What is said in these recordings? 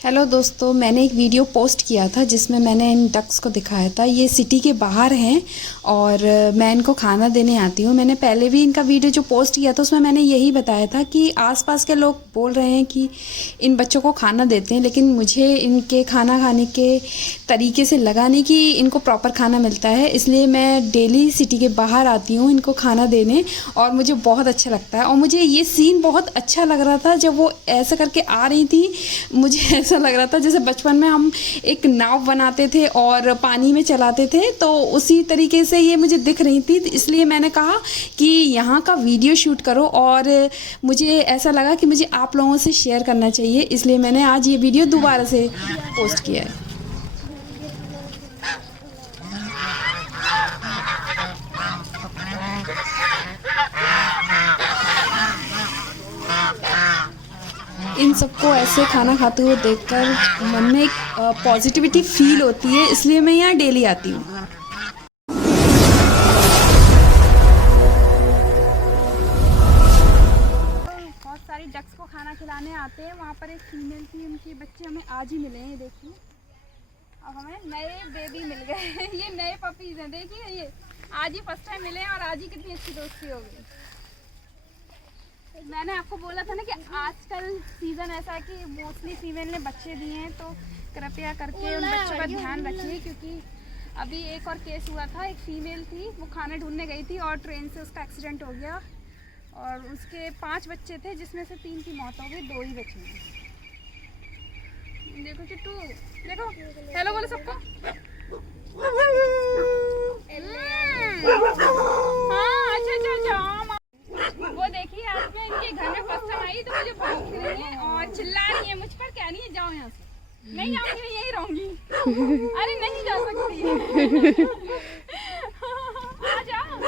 Hello दोस्तों, मैंने एक वीडियो पोस्ट किया था जिसमें मैंने इन डक्स को दिखाया था। ये सिटी के बाहर हैं और मैं इनको खाना देने आती हूँ। मैंने पहले भी इनका वीडियो जो पोस्ट किया था उसमें मैंने यही बताया था कि आसपास के लोग बोल रहे हैं कि इन बच्चों को खाना देते हैं, लेकिन मुझे इनके खाना खाने के तरीके से लगा नहीं कि इनको प्रॉपर खाना मिलता है। इसलिए मैं डेली सिटी के बाहर आती हूँ इनको खाना देने और मुझे बहुत अच्छा लगता है। और मुझे ये सीन बहुत अच्छा लग रहा था जब वो ऐसा करके आ रही थी। मुझे ऐसा लग रहा था जैसे बचपन में हम एक नाव बनाते थे और पानी में चलाते थे, तो उसी तरीके से ये मुझे दिख रही थी। इसलिए मैंने कहा कि यहाँ का वीडियो शूट करो और मुझे ऐसा लगा कि मुझे आप लोगों से शेयर करना चाहिए, इसलिए मैंने आज ये वीडियो दोबारा से पोस्ट किया है। इन सबको ऐसे खाना खाते हुए देखकर मन में एक पॉजिटिविटी फील होती है, इसलिए मैं यहाँ डेली आती हूँ। बहुत सारी डक्स को खाना खिलाने आते हैं। वहाँ पर एक फीमेल थी, उनके बच्चे हमें आज ही मिले हैं। देखिए, अब हमें नए बेबी मिल गए। ये नए पपीज हैं, देखिए ये आज ही फर्स्ट टाइम मिले हैं और आज ही कितनी अच्छी दोस्ती हो गई। मैंने आपको बोला था ना कि आजकल सीज़न ऐसा है कि मोस्टली फीमेल ने बच्चे दिए हैं, तो कृपया करके उन बच्चों का ध्यान रखिए। क्योंकि अभी एक और केस हुआ था, एक फीमेल थी, वो खाना ढूंढने गई थी और ट्रेन से उसका एक्सीडेंट हो गया और उसके 5 बच्चे थे, जिसमें से 3 की मौत हो गई, 2 ही बचे हैं। देखो चिट्टू, देखो, हेलो बोलो सबको। हाँ, अच्छा। वो देखिए, आज मैं इनके घर में फर्स्ट टाइम आई तो मुझे भूख रही है और चिल्ला रही है मुझ पर, कह रही है जाओ यहाँ से। नहीं जाऊंगी, मैं यही रहूंगी। अरे नहीं जा सकती। आ जाओ।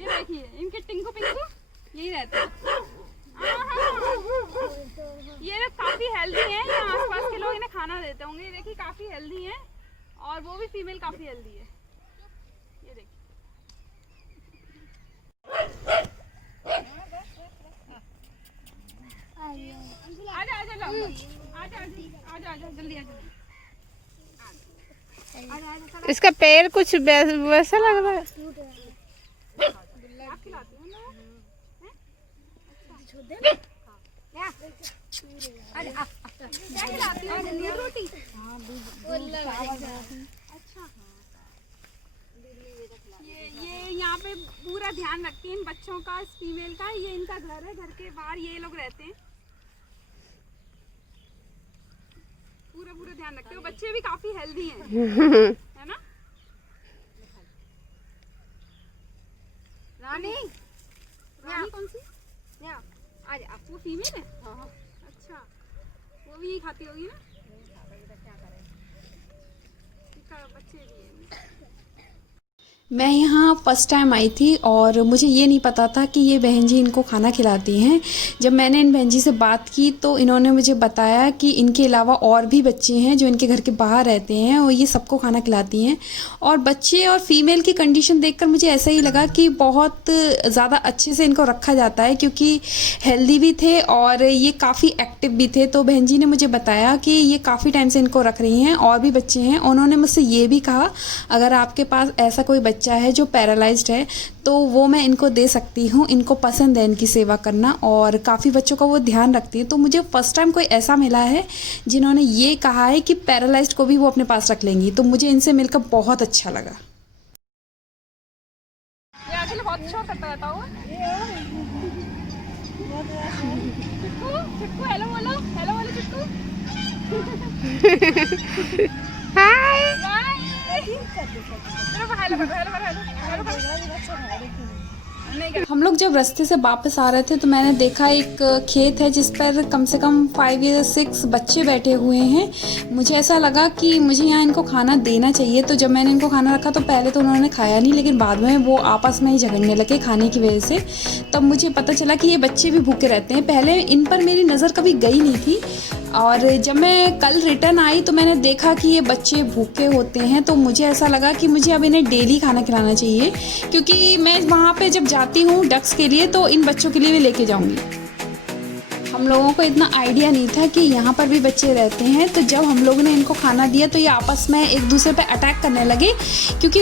ये देखिए, इनके टिंकू पिंकू यही रहते हैं। ये लोग काफी हेल्दी हैं, आसपास के लोग इन्हें खाना देते होंगे। ये देखिए काफी हेल्दी हैं और वो भी फीमेल काफी हेल्दी है। ये देखिए, आजा जल्दी आजा। इसका पैर कुछ वैसा लग रहा है। आप खिलाते हो ना? क्या खिलाती हो? दूध रोटी? अच्छा। ये यहाँ पे पूरा ध्यान रखती है इन बच्चों का, इस फीमेल का। ये इनका घर है, घर के बाहर ये लोग रहते हैं। पूरा ध्यान रखते हो। बच्चे भी काफी हेल्दी हैं, है ना? रानी कौन सी? आज आपको फीमेल है? अच्छा, वो भी यही खाती होगी ना? बच्चे भी हैं। मैं यहाँ फ़र्स्ट टाइम आई थी और मुझे ये नहीं पता था कि ये बहन जी इनको खाना खिलाती हैं। जब मैंने इन बहन जी से बात की तो इन्होंने मुझे बताया कि इनके अलावा और भी बच्चे हैं जो इनके घर के बाहर रहते हैं और ये सबको खाना खिलाती हैं। और बच्चे और फीमेल की कंडीशन देखकर मुझे ऐसा ही लगा कि बहुत ज़्यादा अच्छे से इनको रखा जाता है, क्योंकि हेल्दी भी थे और ये काफ़ी एक्टिव भी थे। तो बहन जी ने मुझे बताया कि ये काफ़ी टाइम से इनको रख रही हैं और भी बच्चे हैं। उन्होंने मुझसे ये भी कहा, अगर आपके पास ऐसा कोई बच्चा है जो पैरालाइज्ड है तो वो मैं इनको दे सकती हूँ। इनको पसंद है इनकी सेवा करना और काफ़ी बच्चों का वो ध्यान रखती है। तो मुझे फर्स्ट टाइम कोई ऐसा मिला है जिन्होंने ये कहा है कि पैरालाइज्ड को भी वो अपने पास रख लेंगी। तो मुझे इनसे मिलकर बहुत अच्छा लगा। ये आखिर बहुत शोर करता रहता हो। चिट्टू हेलो बोलो चिट्टू। हाय। हम लोग जब रास्ते से वापस आ रहे थे तो मैंने देखा एक खेत है जिस पर कम से कम 5 या 6 बच्चे बैठे हुए हैं। मुझे ऐसा लगा कि मुझे यहाँ इनको खाना देना चाहिए। तो जब मैंने इनको खाना रखा तो पहले तो उन्होंने खाया नहीं, लेकिन बाद में वो आपस में ही झगड़ने लगे खाने की वजह से। तब मुझे पता चला कि ये बच्चे भी भूखे रहते हैं। पहले इन पर मेरी नज़र कभी गई नहीं थी और जब मैं कल रिटर्न आई तो मैंने देखा कि ये बच्चे भूखे होते हैं। तो मुझे ऐसा लगा कि मुझे अब इन्हें डेली खाना खिलाना चाहिए, क्योंकि मैं वहाँ पे जब जाती हूँ डक्स के लिए तो इन बच्चों के लिए भी लेके जाऊँगी। हम लोगों को इतना आइडिया नहीं था कि यहाँ पर भी बच्चे रहते हैं। तो जब हम लोगों ने इनको खाना दिया तो ये आपस में एक दूसरे पे अटैक करने लगे, क्योंकि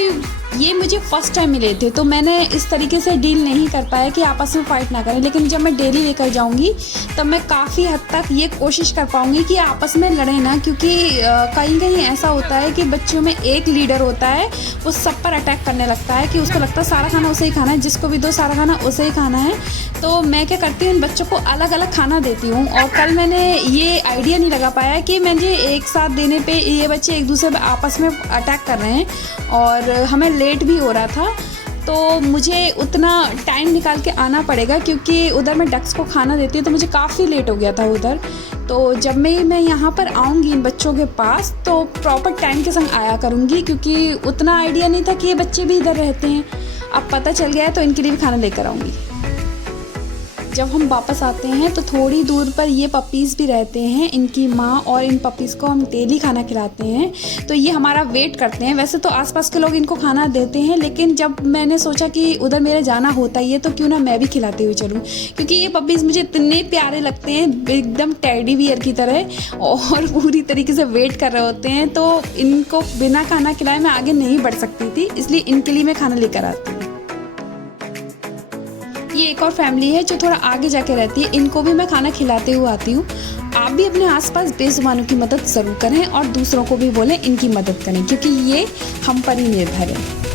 ये मुझे फ़र्स्ट टाइम मिले थे तो मैंने इस तरीके से डील नहीं कर पाया कि आपस में फ़ाइट ना करें। लेकिन जब मैं डेली लेकर जाऊंगी तब मैं काफ़ी हद तक ये कोशिश कर पाऊंगी कि आपस में लड़ें ना, क्योंकि कहीं कहीं ऐसा होता है कि बच्चों में एक लीडर होता है, वो सब पर अटैक करने लगता है कि उसको लगता है सारा खाना उसे ही खाना है, जिसको भी दो सारा खाना उसे ही खाना है। तो मैं क्या करती हूँ, इन बच्चों को अलग अलग खाना देती हूँ। और कल मैंने ये आइडिया नहीं लगा पाया कि मुझे एक साथ देने पे ये बच्चे एक दूसरे पे आपस में अटैक कर रहे हैं, और हमें लेट भी हो रहा था तो मुझे उतना टाइम निकाल के आना पड़ेगा, क्योंकि उधर मैं डक्स को खाना देती हूँ तो मुझे काफ़ी लेट हो गया था उधर। तो जब मैं यहाँ पर आऊँगी इन बच्चों के पास तो प्रॉपर टाइम के संग आया करूँगी, क्योंकि उतना आइडिया नहीं था कि ये बच्चे भी इधर रहते हैं। अब पता चल गया है तो इनके लिए भी खाना लेकर आऊँगी। जब हम वापस आते हैं तो थोड़ी दूर पर ये पपीज़ भी रहते हैं, इनकी माँ, और इन पपीज़ को हम डेली खाना खिलाते हैं। तो ये हमारा वेट करते हैं। वैसे तो आसपास के लोग इनको खाना देते हैं, लेकिन जब मैंने सोचा कि उधर मेरा जाना होता ही है तो क्यों ना मैं भी खिलाते हुए चलूँ, क्योंकि ये पपीज़ मुझे इतने प्यारे लगते हैं, एकदम टेडी बियर की तरह, और पूरी तरीके से वेट कर रहे होते हैं। तो इनको बिना खाना खिलाए मैं आगे नहीं बढ़ सकती थी, इसलिए इनके लिए मैं खाना लेकर आती हूँ। ये एक और फैमिली है जो थोड़ा आगे जाके रहती है, इनको भी मैं खाना खिलाते हुए आती हूँ। आप भी अपने आसपास बेजुबानों की मदद ज़रूर करें और दूसरों को भी बोलें इनकी मदद करें, क्योंकि ये हम पर ही निर्भर है।